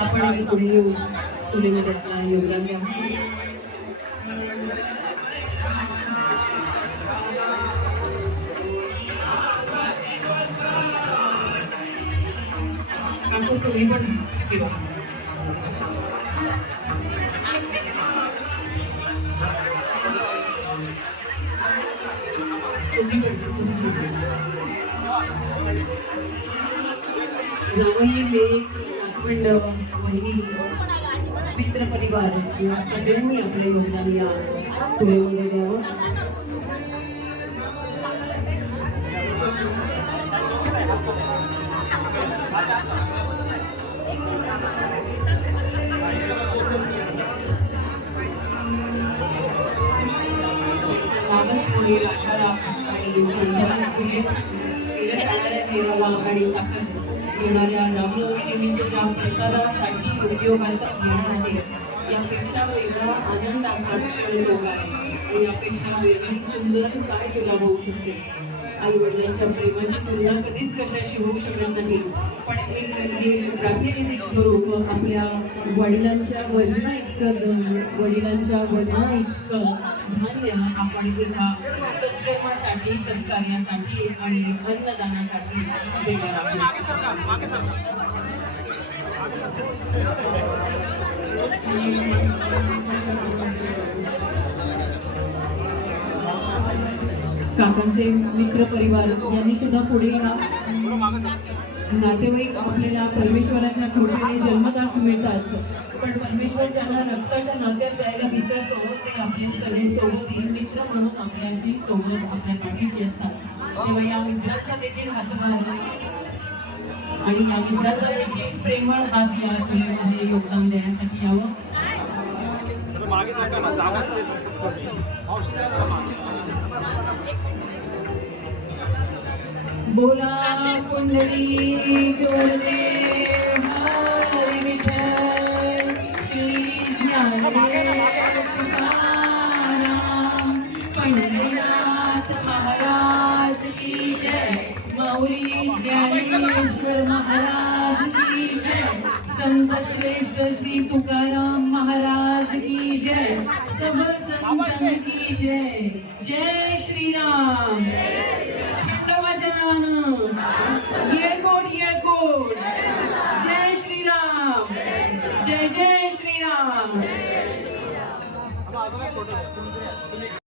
आपण पुढे येऊ तुलेमध्ये योगदान द्या. तुम्ही पण जावई लेक नातवंड बहिणी मित्र परिवार किंवा सगळ्यांनी आपले योगदान या तुलेमध्ये द्यावं. मागासवर्गीय आशारा आणि देवाला आणि येणाऱ्या रामनवमीनिमित्त ज्या प्रसादासाठी उद्योगाचा अभियान आहे यापेक्षा वेगळा आनंदाचा क्षण योग आहे आणि यापेक्षा वेगळी सुंदर काय तुला होऊ शकते. आई वडिलांच्या प्रेमाची तुलना कधीच कशाशी होऊ शकत नाही. पण एक प्रातिनिधिक स्वरूप आपल्या वडिलांच्या वजना इतकं धान्य आपण एका सत्कर्मासाठी सत्कार्यासाठी आणि अन्नदानासाठी देणार काकांचे मित्र परिवार यांनी सुद्धा पुढे नातेवाईक आपल्याला परमेश्वराच्या कृपेने जन्मदास मिळतात. पण परमेश्वर ज्यांना रक्ताच्या नात्यात द्यायला विसरतो ते आपले सगळे सोबती मित्र म्हणून आपल्याशी सोबत आपल्या पाठीशी असतात. तेव्हा या मित्राचा देखील हातभार आणि या मित्राचा देखील प्रेमळ हात या तुलेमध्ये योगदान देण्यासाठी यावं. बोला कुंडली जोडले हरी विठ्ठल श्री ज्ञानेश्वर तुकाराम पंढरीनाथ महाराज की जय. माऊली ज्ञानेश्वर महाराज की जय. संत श्रेष्ठ श्री तुकाराम महाराज की जय. सब संतन की जय. जय श्री राम. ये कोड जय श्री राम. जय जय श्री राम.